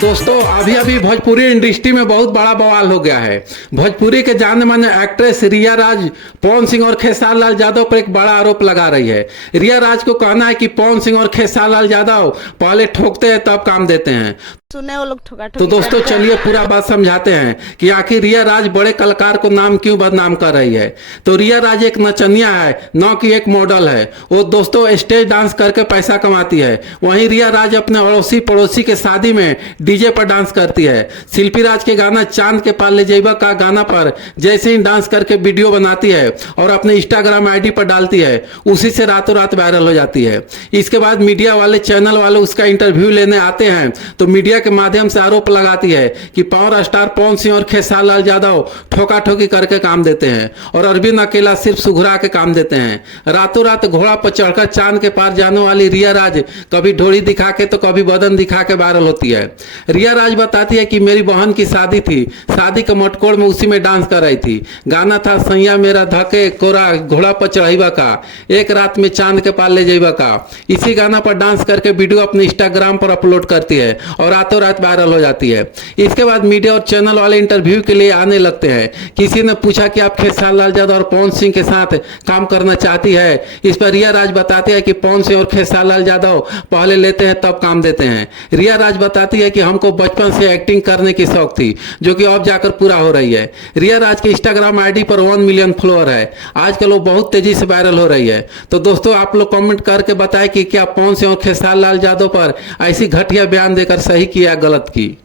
दोस्तों अभी अभी भोजपुरी इंडस्ट्री में बहुत बड़ा बवाल हो गया है। भोजपुरी के जाने माने एक्ट्रेस रिया राज पवन सिंह और खेसारी लाल यादव पर एक बड़ा आरोप लगा रही है। रिया राज को कहना है कि पवन सिंह और खेसारी लाल यादव पहले ठोकते हैं तब काम देते हैं। सुने वो लोग ठोका तो दोस्तों चलिए पूरा बात समझाते हैं कि आखिर रिया राज बड़े कलाकार को नाम क्यों बदनाम कर रही है। तो रिया राज एक नचनिया है, न कि एक मॉडल है। वो दोस्तों स्टेज डांस करके पैसा कमाती है। वहीं रिया राज अपने अड़ोसी पड़ोसी के शादी में डीजे पर डांस करती है। शिल्पी राज के गाना चांद के पार ले जइबा का गाना पर जैसे ही डांस करके वीडियो बनाती है और अपने इंस्टाग्राम आईडी पर डालती है, उसी से रातों रात वायरल हो जाती है। इसके बाद मीडिया वाले चैनल वाले उसका इंटरव्यू लेने आते हैं तो मीडिया के माध्यम से आरोप लगाती है कि पावर स्टार पवन सिंह और खेसारी लाल यादव ठोका ठोकी करके काम देते हैं और अरविंद अकेला सिर्फ सुघरा के काम देते हैं। रातों रात घोड़ा पर चढ़कर चांद के पार जाने वाली रिया राज कभी ढोड़ी दिखा के तो कभी बदन दिखा के वायरल होती है। रिया राज बताती है कि मेरी बहन की शादी थी, शादी के मटकोर में उसी में डांस कर रही थी। गाना था सैया मेरा धके कोरा घोड़ा पर चढ़ाइबा का, एक रात में चांद के पार ले जाइबा का। इसी गाना पर डांस करके वीडियो अपने इंस्टाग्राम पर अपलोड करती है और रातों रात वायरल हो जाती है। इसके बाद मीडिया और चैनल वाले इंटरव्यू के लिए आने लगते हैं। किसी ने पूछा कि आप खेसारी लाल यादव और पवन सिंह के साथ काम करना चाहती है। इस पर रिया राज बताती है कि पवन सिंह और खेसारी लाल यादव पहले लेते हैं तब काम देते हैं। रिया राज बताती है कि हमको बचपन से एक्टिंग करने की शौक थी, जो कि अब जाकर पूरा हो रही है। रिया राज के इंस्टाग्राम आईडी पर 1 मिलियन फॉलोअर है। आजकल वो बहुत तेजी से वायरल हो रही है। तो दोस्तों आप लोग कमेंट करके बताएं कि क्या पवन सिंह और खेसारी लाल यादव पर ऐसी घटिया बयान देकर सही किया गलत की।